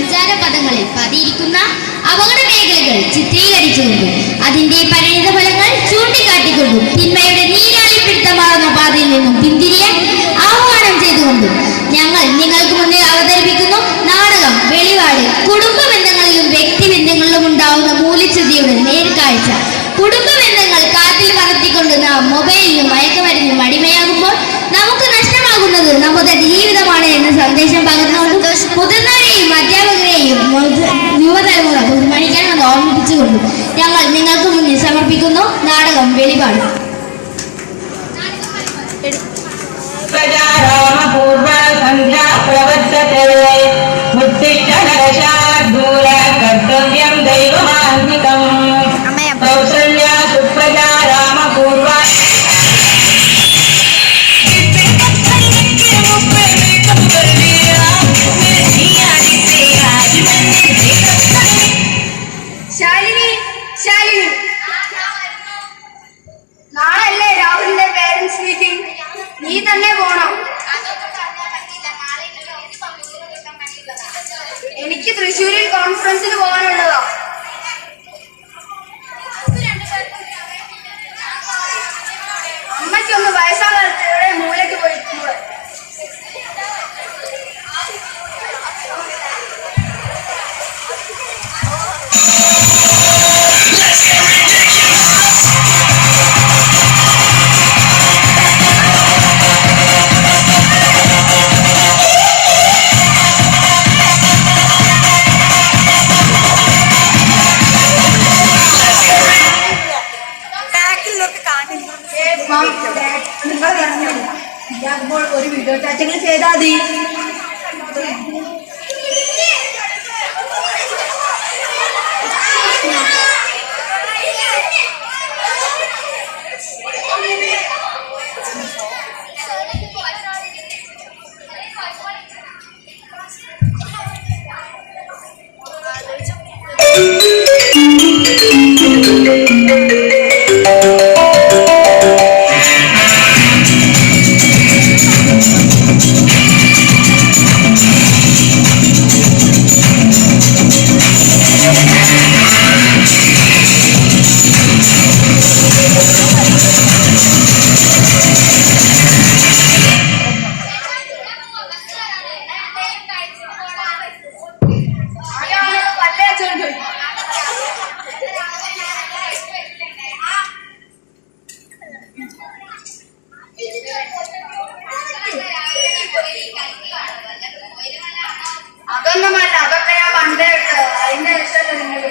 സഞ്ചാര പദങ്ങളിൽ പതിയിരിക്കുന്ന അപകട മേഖലകൾ ചിത്രീകരിച്ചുകൊണ്ടും അതിന്റെ പരിണിത ഫലങ്ങൾ ചൂണ്ടിക്കാട്ടിക്കൊണ്ടും തിന്മയുടെ നീരാളിപ്പിടുത്തമാർന്ന പാതയിൽ നിന്നും പിന്തിരിയാൻ ആഹ്വാനം ചെയ്തുകൊണ്ടും ഞങ്ങൾ നിങ്ങൾക്ക് മുന്നിൽ അവതരിപ്പിക്കുന്നു നാടകം വെളിപാട്. കുടുംബ ബന്ധങ്ങളിലും വ്യക്തിബന്ധങ്ങളിലും ഉണ്ടാവുന്ന മൂല്യച്യുതിയുടെ നേർക്കാഴ്ച. കുടുംബ ബന്ധങ്ങൾ കാറ്റിൽ പറത്തിക്കൊണ്ട് നാം മൊബൈലിനും മയക്കുമരുന്നിനും അടിമയാകുമ്പോൾ നമുക്ക് നഷ്ടമാകുന്നത് നമ്മുടെ ജീവിതമാണ് എന്ന സന്ദേശം പകർന്നുകൊണ്ട് മുതിർന്നവരെയും അധ്യാപകരെയും യുവതലമുറ ബഹുമാനിക്കണമെന്ന് ഓർമ്മിപ്പിച്ചുകൊണ്ടും ഞങ്ങൾ നിങ്ങൾക്ക് മുന്നിൽ സമർപ്പിക്കുന്നു നാടകം വെളിപാട്. നാളല്ലേ രാഹുലിന്റെ പേരൻസ് മീറ്റിംഗ്? നീ തന്നെ പോണം. എനിക്ക് തൃശ്ശൂരിൽ കോൺഫറൻസിന് പോകാനുള്ളതാ. അമ്മയ്ക്കൊന്ന് വയസ്സാകാലത്ത് എവിടെ മൂലയ്ക്ക് പോയിരിക്കുന്നത്. നിങ്ങൾ ഇതാകുമ്പോൾ ഒരു വീഡിയോ ചാറ്റങ്ങൾ ചെയ്താൽ മതി. അതൊന്നുമല്ല, അതൊക്കെ ഞാൻ പണ്ടേ ഇട്ടത്. അതിന്റെ ഇഷ്ടമല്ല നിങ്ങൾ.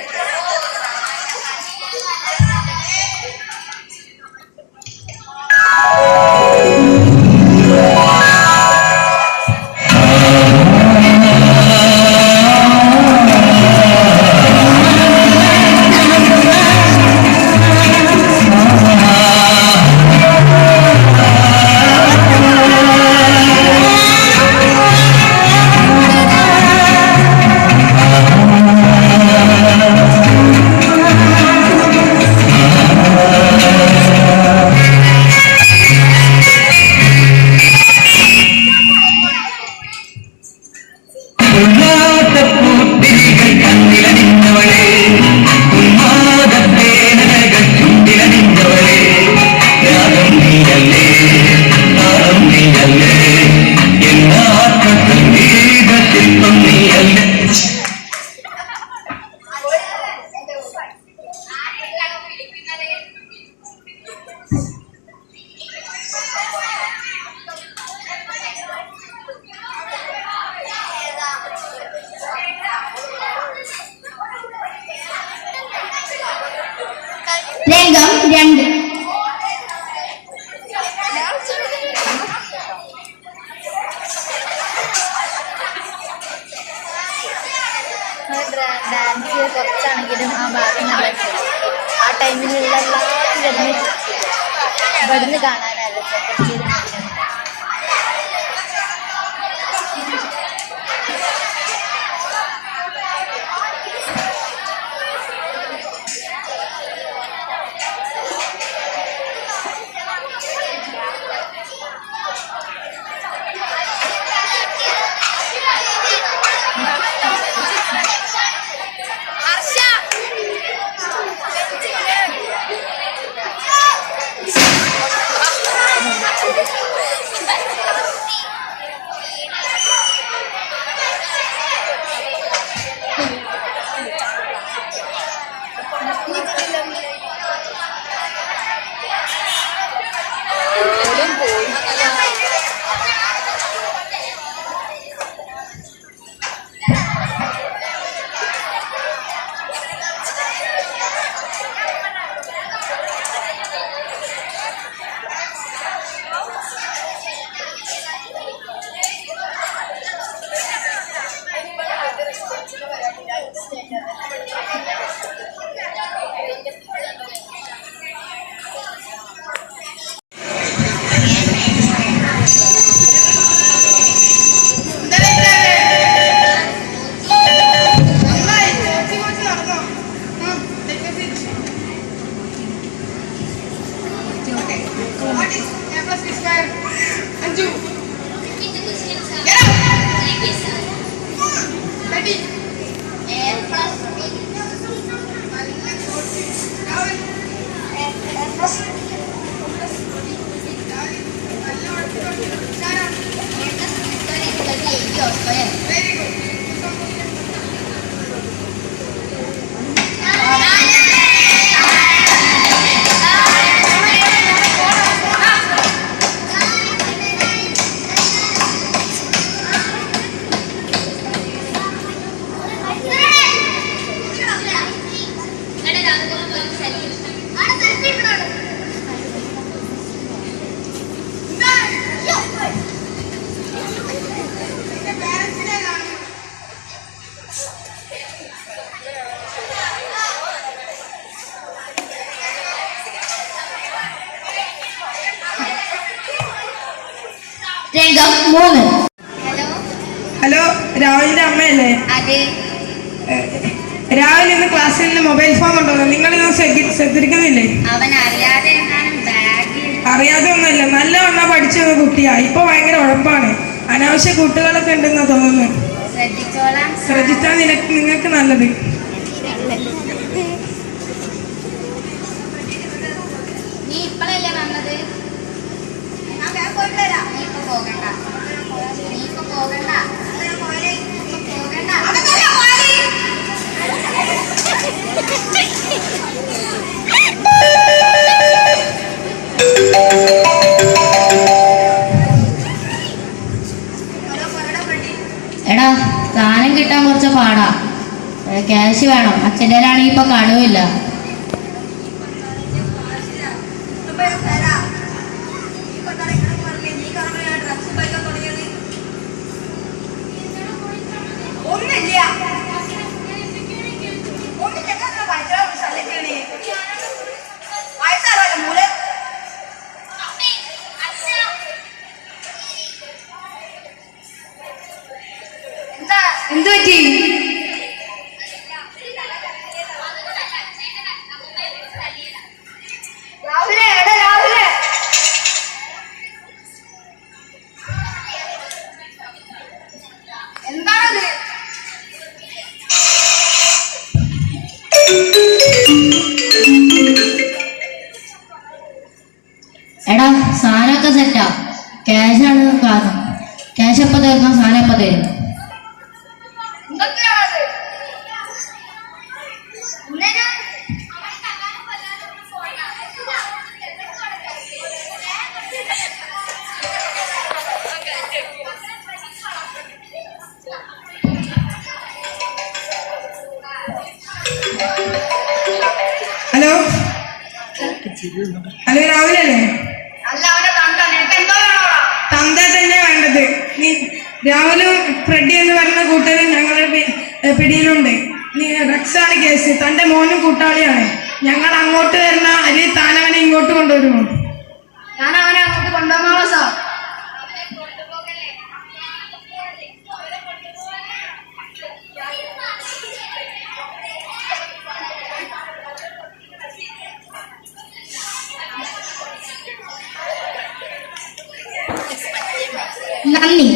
രംഗം 2. ഡാൻസ് കുറച്ചാണെങ്കിലും ആ ഭാഗം നല്ല ആ ടൈമിലുള്ള എല്ലാവരും ഇവിടുന്ന് കാണാനല്ല കുറച്ച് What is a plus b square? Anju. Repeat the question, sir. Get up. Thank you, sir. Ready. A plus B. Rahul. A plus. Sarah. A plus B square equal to AB or square. Very good. രംഗം 3. Hello. Hello, രാഹുലിന്റെ അമ്മയല്ലേ? അതെ. രാഹുൽ ഇന്ന് ക്ലാസ്സിൽ നിന്ന് mobile phone കൊണ്ടുവന്നു. നിങ്ങളിത് ശ്രദ്ധിക്കുന്നില്ലേ? അവൻ അറിയാതെ ബാഗിൽ. അറിയാതെ ഒന്നുമില്ല, നല്ലവണ്ണം പഠിച്ചു വന്ന കുട്ടിയാ. ഇപ്പൊ ഭയങ്കര ഉഴപ്പാണ്. അനാവശ്യ കൂട്ടുകളൊക്കെ ഉണ്ടെന്നാ തോന്നുന്നു. ശ്രദ്ധിച്ചോളാം. ശ്രദ്ധിച്ചാൽ നിങ്ങൾക്ക് നല്ലത്. നീ ഇപ്പോഴല്ലേ വന്നത്? നീ ഇപ്പൊ പോകണ്ട. നീ ഇപ്പൊ പോകണ്ട. എടാ, സാധനം കിട്ടാൻ കുറച്ച് പാടാ. ക്യാഷ് വേണം. അച്ഛൻ്റെ ആണെങ്കിൽ ഇപ്പൊ കാണുമില്ല. എന്തു പറ്റി? എന്താണത്? എടാ, സാധനമൊക്കെ സെറ്റാ. ക്യാഷാണ് കാരണം. ക്യാഷ് എപ്പോൾ തീർക്കാം? സാധനം എപ്പോൾ തരും? എന്തൊക്കെയാണത്? ഹലോ, ഹലോ, രാഹുലല്ലേ? അല്ല, അവനെ തന്ത. നിനക്ക് എന്തോ വേണോടാ? തന്ത തന്നെ വേണ്ടത്. രാഹുലും ഫ്രെഡി എന്ന് പറയുന്ന കൂട്ടരും ഞങ്ങളുടെ പിടിയിലുണ്ട്. റക്സാണ് കേസ്. തന്റെ മോനും കൂട്ടാളിയാണ്. ഞങ്ങൾ അങ്ങോട്ട് വരണ അല്ലെങ്കിൽ താൻ അവനെ ഇങ്ങോട്ട് കൊണ്ടുവരുമോ? ഞാൻ അവനെ അങ്ങോട്ട് കൊണ്ടുവന്നോളാം സാർ. നന്ദി.